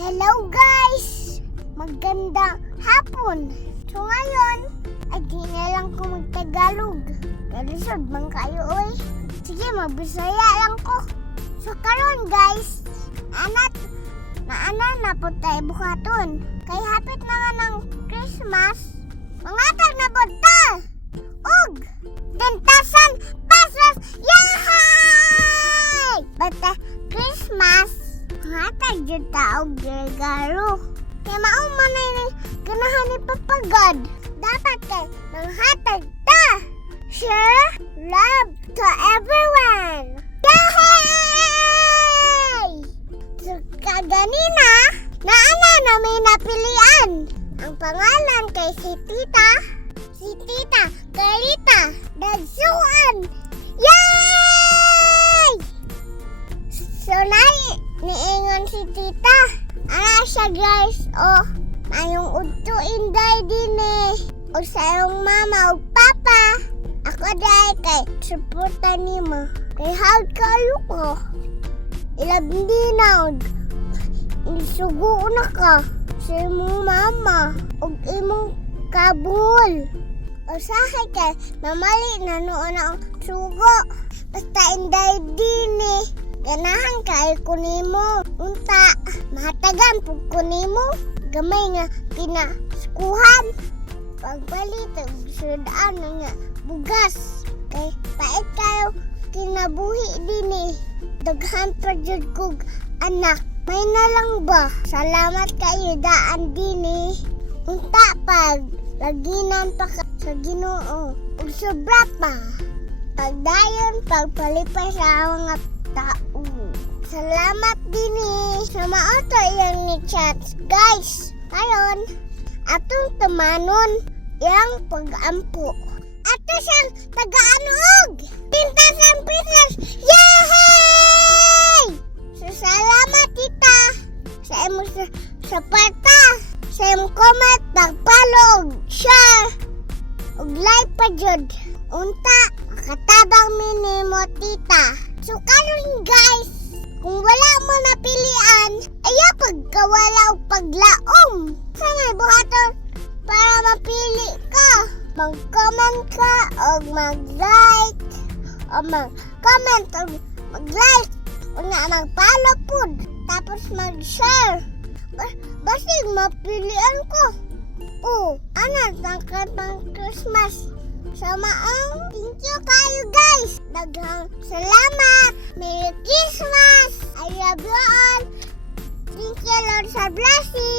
Hello guys! Magandang hapon! So ngayon, ay di na lang ko mag-Tagalog. Kalisod man kayo oy. Sige, magbisaya lang ko. So karon guys, na po tayo buhaton. Kay hapit na nga ng Christmas, mangatag na po ta! Og! 10,000 pesos! Yay! Basta Christmas, hatag dyan taong regalo. Kaya mauman na yung ganahan ni Papagod. Dapat kay manghatag ta. Share love to everyone. Yay! So kaganina, na may napilian. Ang pangalan kay si Tita Carita Dagsuan. Yay! So niingon si Tita. Ana siya guys, mayong udto inday din o sa iyong mama o papa. Ako dahil kay supportan nimo. Kay hag kayo ko. Ilabindi na isugo na ka sa imong mama o imong kabul. O sahay kay mamali na noon ang sugo. Basta inday din ganahan kay kunimo. Unta, mahatagan pug kunimo. Gamay nga pinaskuhan. Pagbalit, sudaan nga bugas. Kay pait kayo kinabuhi din Daghan pa jud kog anak. May na lang ba? Salamat kayo daan din Unta pag laginan pa ka sa Ginoo. Ug sobra pa. Pagdayon pagpalipay sa mga tao. Salamat din sa maoto iyang ni chats. Guys, karon atong tumanon iyang pag-ampo. Ato siyang taga-anog. 10,000 pesos. Yay! So, salamat tita sa imo sa parta. Sa imo comment, pagpalog, share, ug like pa jud. Unta, makatabang minimo tita. So karon guys, kung wala mo napilian, aya pagkawala o paglaom. Sana'y buhaton para mapili ka. Mag-comment ka o mag-like o mag-comment o mag-like o nga mag-follow po. Tapos mag-share. Basta mapilian ko. Tangkat pang Christmas. Samaang thank you kayo guys. Daghang salamat. Merry Christmas. I love you all. Thank you Lord sa blessing.